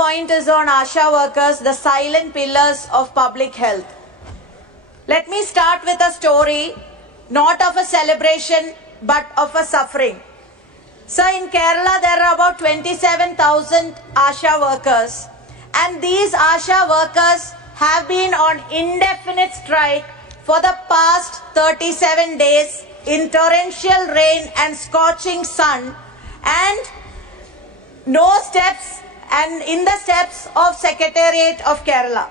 point is on ASHA workers, the silent pillars of public health. Let me start with a story, not of a celebration, but of a suffering. So in Kerala, there are about 27,000 ASHA workers, and these ASHA workers have been on indefinite strike for the past 37 days in torrential rain and scorching sun, and no steps, and in the steps of Secretariat of Kerala.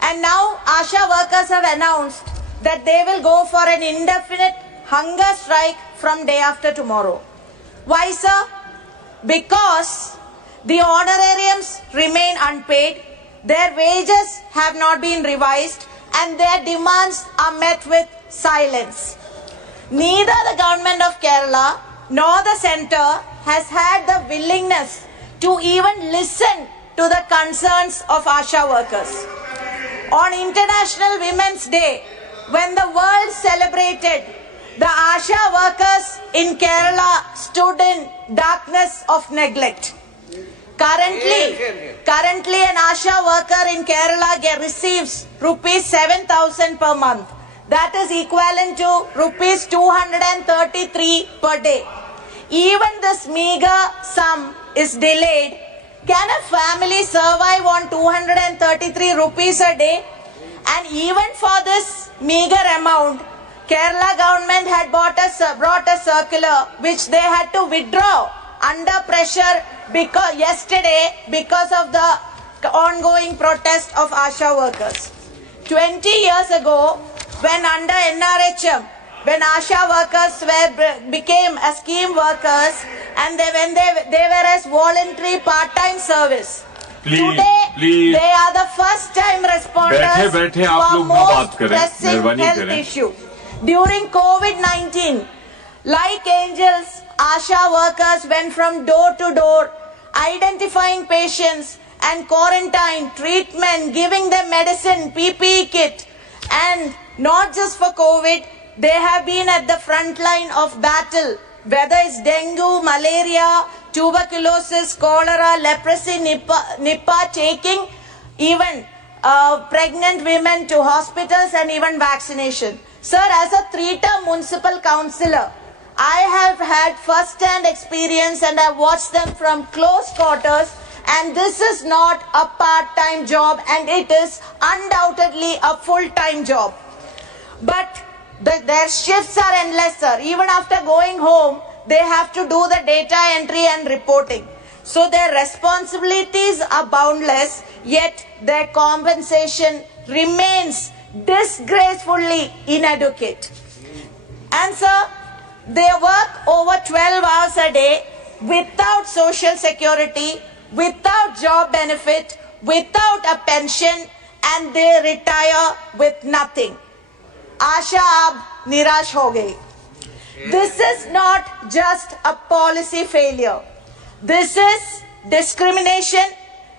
And now ASHA workers have announced that they will go for an indefinite hunger strike from day after tomorrow. Why, sir? Because the honorariums remain unpaid, their wages have not been revised, and their demands are met with silence. Neither the government of Kerala nor the centre has had the willingness to even listen to the concerns of ASHA workers. On International Women's Day, when the world celebrated, the ASHA workers in Kerala stood in darkness of neglect. Currently an ASHA worker in Kerala receives rupees 7,000 per month. That is equivalent to rupees 233 per day. Even this meager sum is delayed. Can a family survive on 233 rupees a day? And even for this meager amount, Kerala government had brought a circular which they had to withdraw under pressure yesterday because of the ongoing protest of ASHA workers. 20 years ago, when under NRHM, when ASHA workers became as scheme workers, and when they were as voluntary part-time service. Today, they are the first-time responders to a most pressing health issue. During COVID-19, like angels, ASHA workers went from door to door, identifying patients and quarantine, treatment, giving them medicine, PPE kit. And not just for COVID, they have been at the front line of battle, whether it's dengue, malaria, tuberculosis, cholera, leprosy, Nipah, taking even pregnant women to hospitals and even vaccination. Sir, as a 3-term municipal councillor, I have had first-hand experience and I've watched them from close quarters, and this is not a part-time job, and it is undoubtedly a full-time job. But their shifts are endless, sir. Even after going home, they have to do the data entry and reporting. So their responsibilities are boundless, yet their compensation remains disgracefully inadequate. And sir, they work over 12 hours a day without social security, without job benefit, without a pension, and they retire with nothing. आशा अब निराश हो गई. This is not just a policy failure. This is discrimination.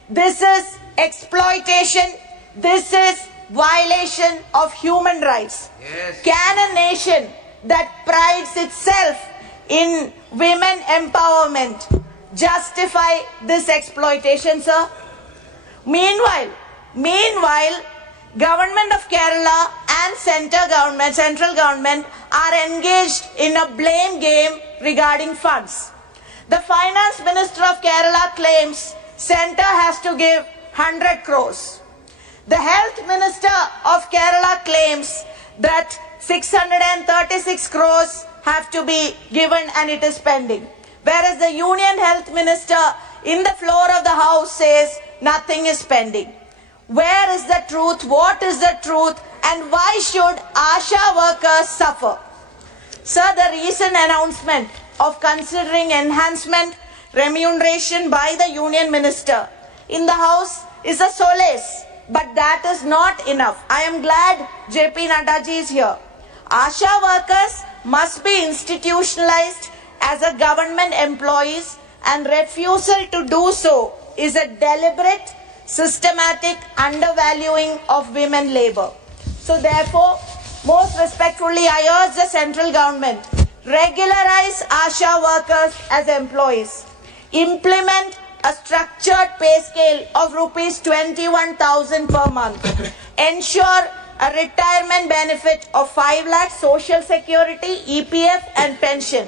This is exploitation. This is violation of human rights. Yes. Can a nation that prides itself in women empowerment justify this exploitation, sir? Meanwhile, Government of Kerala and central government are engaged in a blame game regarding funds. The Finance Minister of Kerala claims centre has to give 100 crores. The Health Minister of Kerala claims that 636 crores have to be given and it is pending. Whereas the Union Health Minister in the floor of the House says nothing is pending. Where is the truth? What is the truth? And why should ASHA workers suffer? Sir, the recent announcement of considering enhancement remuneration by the Union Minister in the House is a solace, but that is not enough. I am glad JP Naddaji is here. ASHA workers must be institutionalized as a government employees, and refusal to do so is a deliberate systematic undervaluing of women labour. So therefore, most respectfully, I urge the central government, regularize ASHA workers as employees, implement a structured pay scale of rupees 21,000 per month. Ensure a retirement benefit of 5 lakh social security, EPF and pension.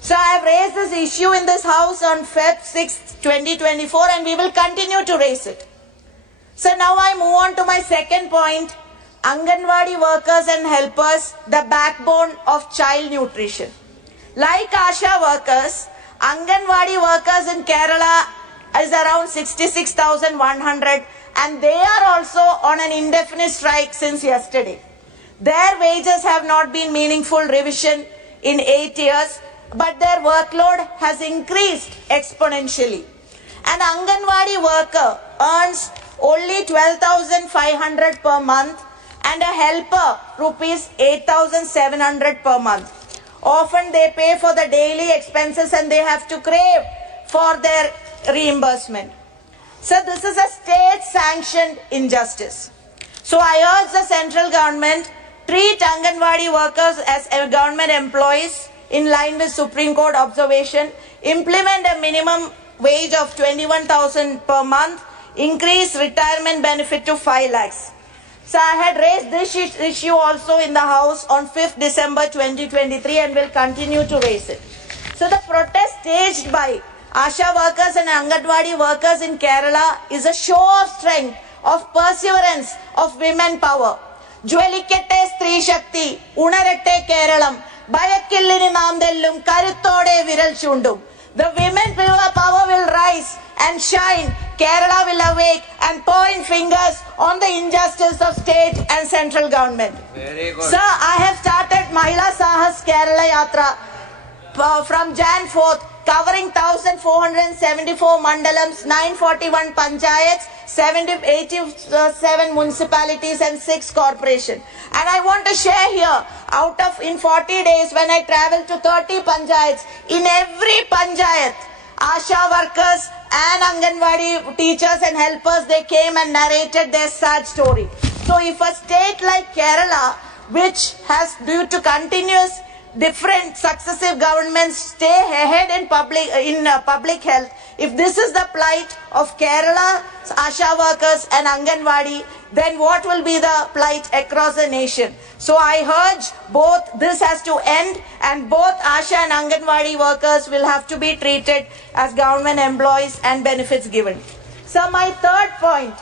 So I have raised this issue in this house on Feb 6, 2024 and we will continue to raise it. So now I move on to my second point, Anganwadi workers and helpers, the backbone of child nutrition. Like ASHA workers, Anganwadi workers in Kerala is around 66,100 and they are also on an indefinite strike since yesterday. Their wages have not been meaningful revision in 8 years, but their workload has increased exponentially. An Anganwadi worker earns only 12,500 per month and a helper rupees 8,700 per month. Often they pay for the daily expenses and they have to crave for their reimbursement. So this is a state-sanctioned injustice. So I urge the central government treat Anganwadi workers as government employees in line with Supreme Court observation, implement a minimum wage of 21,000 per month, increase retirement benefit to 5 lakhs. So I had raised this issue also in the House on 5th December 2023 and will continue to raise it. So the protest staged by ASHA workers and Anganwadi workers in Kerala is a show of strength, of perseverance, of women power. Jwalikette Stree Shakti, Unaratte Keralam, Bayakillini Namdellum, Karuttode Viral Chundum. The women power will rise and shine. Kerala will awake and point fingers on the injustice of state and central government. Very good. Sir, I have started Mahila Sahas Kerala Yatra from Jan 4th, covering 1,474 mandalams, 941 panchayats, 87 municipalities and 6 corporations. And I want to share here, in 40 days when I traveled to 30 panchayats, in every panchayat, ASHA workers and Anganwadi teachers and helpers, they came and narrated their sad story. So if a state like Kerala, which has due to continuous different successive governments stay ahead in public health, if this is the plight of Kerala's ASHA workers and Anganwadi, then what will be the plight across the nation? So I urge both this has to end and both ASHA and Anganwadi workers will have to be treated as government employees and benefits given. So my third point,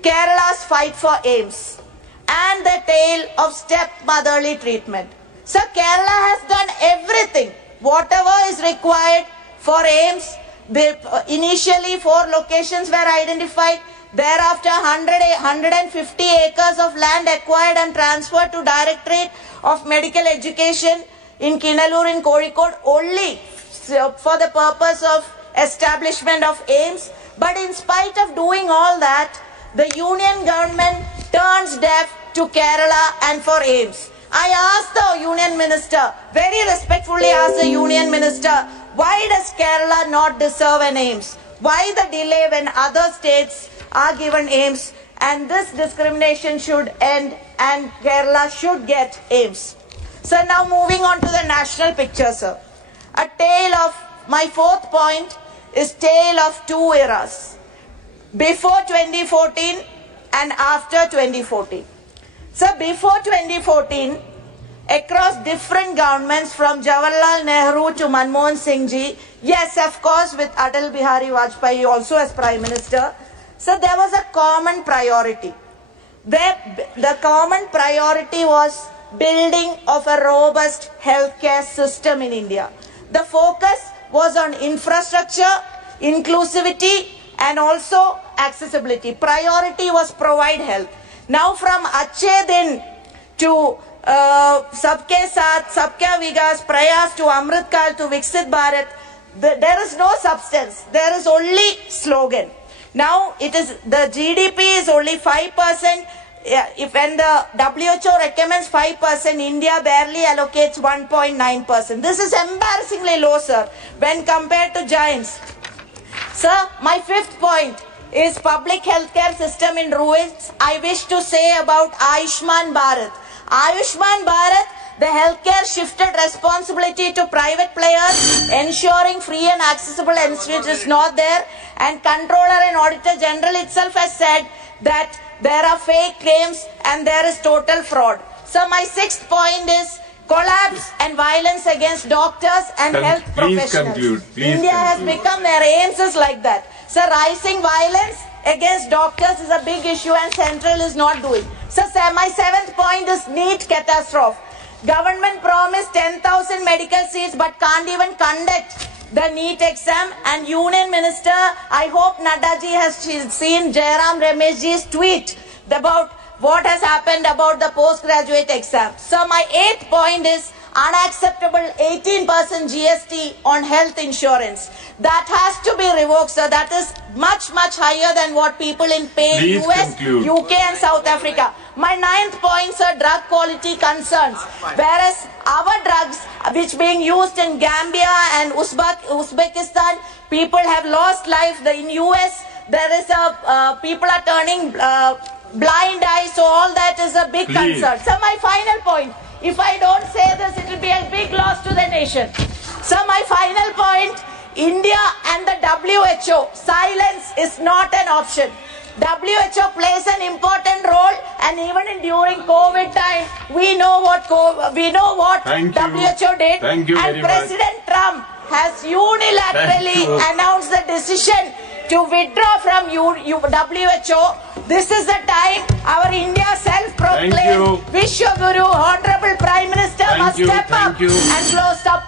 Kerala's fight for aims and the tale of stepmotherly treatment. So Kerala has done everything, whatever is required for aims. Initially 4 locations were identified. Thereafter 150 acres of land acquired and transferred to Directorate of Medical Education in Kinalur in Kozhikode only for the purpose of establishment of aims. But in spite of doing all that, the union government turns deaf to Kerala and for aims. I asked the union minister, very respectfully asked the union minister, why does Kerala not deserve an aims? Why the delay when other states are given aims? And this discrimination should end and Kerala should get aims. So now moving on to the national picture, sir. A tale of, my fourth point is tale of 2 eras. Before 2014 and after 2014. So before 2014, across different governments from Jawaharlal Nehru to Manmohan Singh ji, yes, of course, with Atal Bihari Vajpayee also as Prime Minister, so there was a common priority. The common priority was building of a robust healthcare system in India. The focus was on infrastructure, inclusivity, and also accessibility. Priority was provide health. Now from Achhe Din to Sabke Saath, Sabka Vikas, Prayas to Amrit Kal to Viksit Bharat, there is no substance. There is only slogan. Now it is the GDP is only 5%. If when the WHO recommends 5%, India barely allocates 1.9%. This is embarrassingly low, sir, when compared to giants. Sir, my fifth point is public healthcare system in ruins. I wish to say about Ayushman Bharat. Ayushman Bharat, the healthcare shifted responsibility to private players, ensuring free and accessible institutes is not there, and Controller and Auditor General itself has said that there are fake claims and there is total fraud. So my sixth point is collapse and violence against doctors and health professionals. India has become, their aims is like that. So rising violence against doctors is a big issue and Central is not doing. So my seventh point is NEET catastrophe. Government promised 10,000 medical seats but can't even conduct the NEET exam. And Union Minister, I hope Naddaji has seen Jairam Rameshji's tweet about what has happened about the postgraduate exam. So my eighth point is unacceptable 18% GST on health insurance. That has to be revoked, sir. That is much, much higher than what people in pay in US, UK and South Africa. My ninth point, sir, drug quality concerns. Whereas our drugs, which being used in Gambia and Uzbekistan, people have lost life. In US, there is people are turning blind eyes, so all that is a big concern. So my final point, if I don't say this, it will be a big loss to the nation. So my final point, India and the WHO, silence is not an option. WHO plays an important role, and even during COVID time, we know what WHO did. Thank you and very President Trump has unilaterally announced the decision to withdraw from WHO. This is the time our India self-proclaimed Vishwaguru, Honorable Prime Minister must step up and close support.